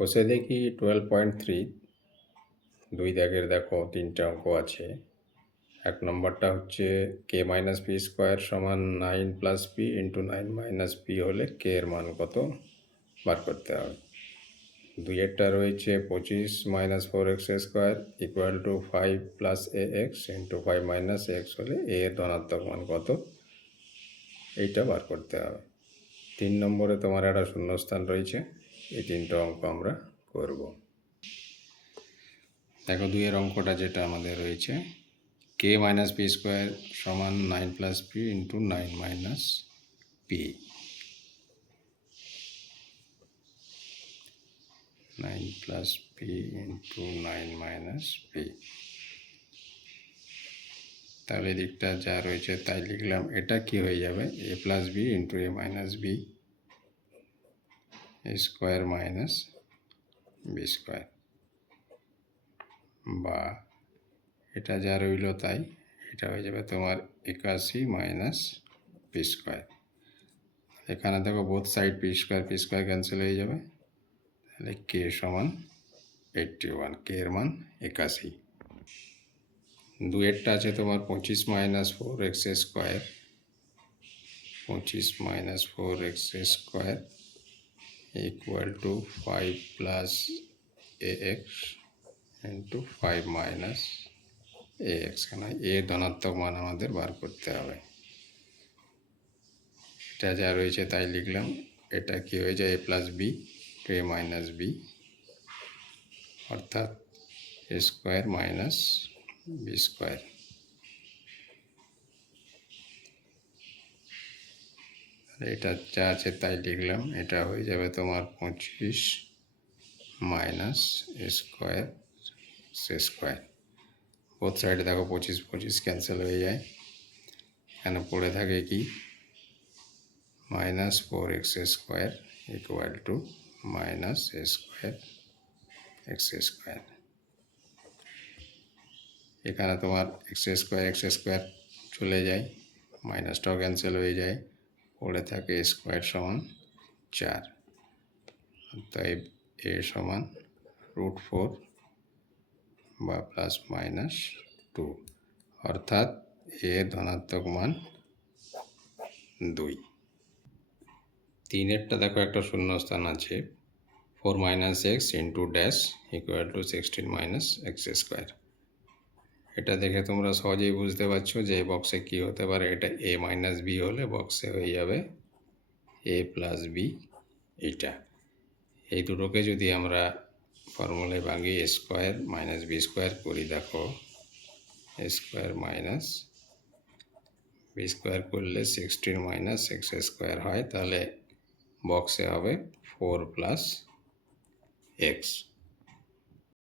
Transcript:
কষে দেখি 12.3 দুই দাগের দেখো তিনটা অঙ্ক আছে। এক নম্বরটা হচ্ছে কে মাইনাস পি স্কোয়ার সমান 9 plus P into 9 minus P হলে কে এর মান কত বার করতে হবে। দুইয়েরটা রয়েছে 25 minus 4x square equal to 5 plus A x into 5 minus x হলে এ এর ধনাত্মক মান কত, এইটা বার করতে হবে। 3 নম্বরে তোমার একটা শূন্যস্থান রয়েছে, এই তিনটা অঙ্ক আমরা করব। দেখো দুইয়ের অঙ্কটা যেটা আমাদের রয়েছে, কে মাইনাস পি স্কোয়ার সমান 9 plus P into 9 minus P. 9 plus P into 9 minus P, তাহলে দিকটা যা রয়েছে তাই লিখলাম। এটা কি হয়ে যাবে, A plus B into A minus B square minus B square, বা এটা যা রইল তাই, এটা হয়ে যাবে তোমার 81 মাইনাস পি স্কোয়ার। এখানে দেখো both side P square cancel হয়ে যাবে, তাহলে কে সমান 81, কে এর মান 81। দুয়েরটা আছে তোমার 25 minus 4x square, 25 minus 4x square equal to 5 plus A x into 5 minus A x. কেন এ ধনাত্মক মান আমাদের বার করতে হবে। এটা যা রয়েছে তাই লিখলাম। এটা কি হয়ে যায়, এ প্লাস বি টু এ মাইনাস বি, অর্থাৎ এ স্কোয়ার মাইনাস বি স্কোয়ার। এটা যা আছে তাই লিখলাম। এটা হয়ে যাবে তোমার 25 মাইনাস স্কোয়ার স্কোয়ার। বোথ সাইডে দেখো 25 25 ক্যান্সেল হয়ে যায়। এখানে পড়ে থাকে কি, minus 4x square equal to minus A square x square. এখানে তোমার এক্স স্কোয়ার চলে যায়, মাইনাসটাও ক্যান্সেল হয়ে যায়, পড়ে থাকে স্কোয়ার সমান 4। তাই এ সমান √4 বা প্লাস মাইনাস 2, অর্থাৎ এ ধনাত্মক মান 2। তিনেরটা দেখো একটা শূন্যস্থান আছে, 4 minus x into dash equal to 16 minus x square. এটা দেখে তোমরা সহজেই বুঝতে পারছো যে এই বক্সে কী হতে পারে। এটা এ মাইনাস বি হলে বক্সে হয়ে যাবে এ প্লাস বি। এইটা এই দুটোকে যদি আমরা ফর্মুলায় ভাঙিয়ে এ স্কোয়ার মাইনাস বি স্কোয়ার করি, দেখো এ স্কোয়ার মাইনাস বি স্কোয়ার করলে 16 মাইনাস এক্স স্কোয়ার হয়, তাহলে বক্সে হবে 4 প্লাস এক্স।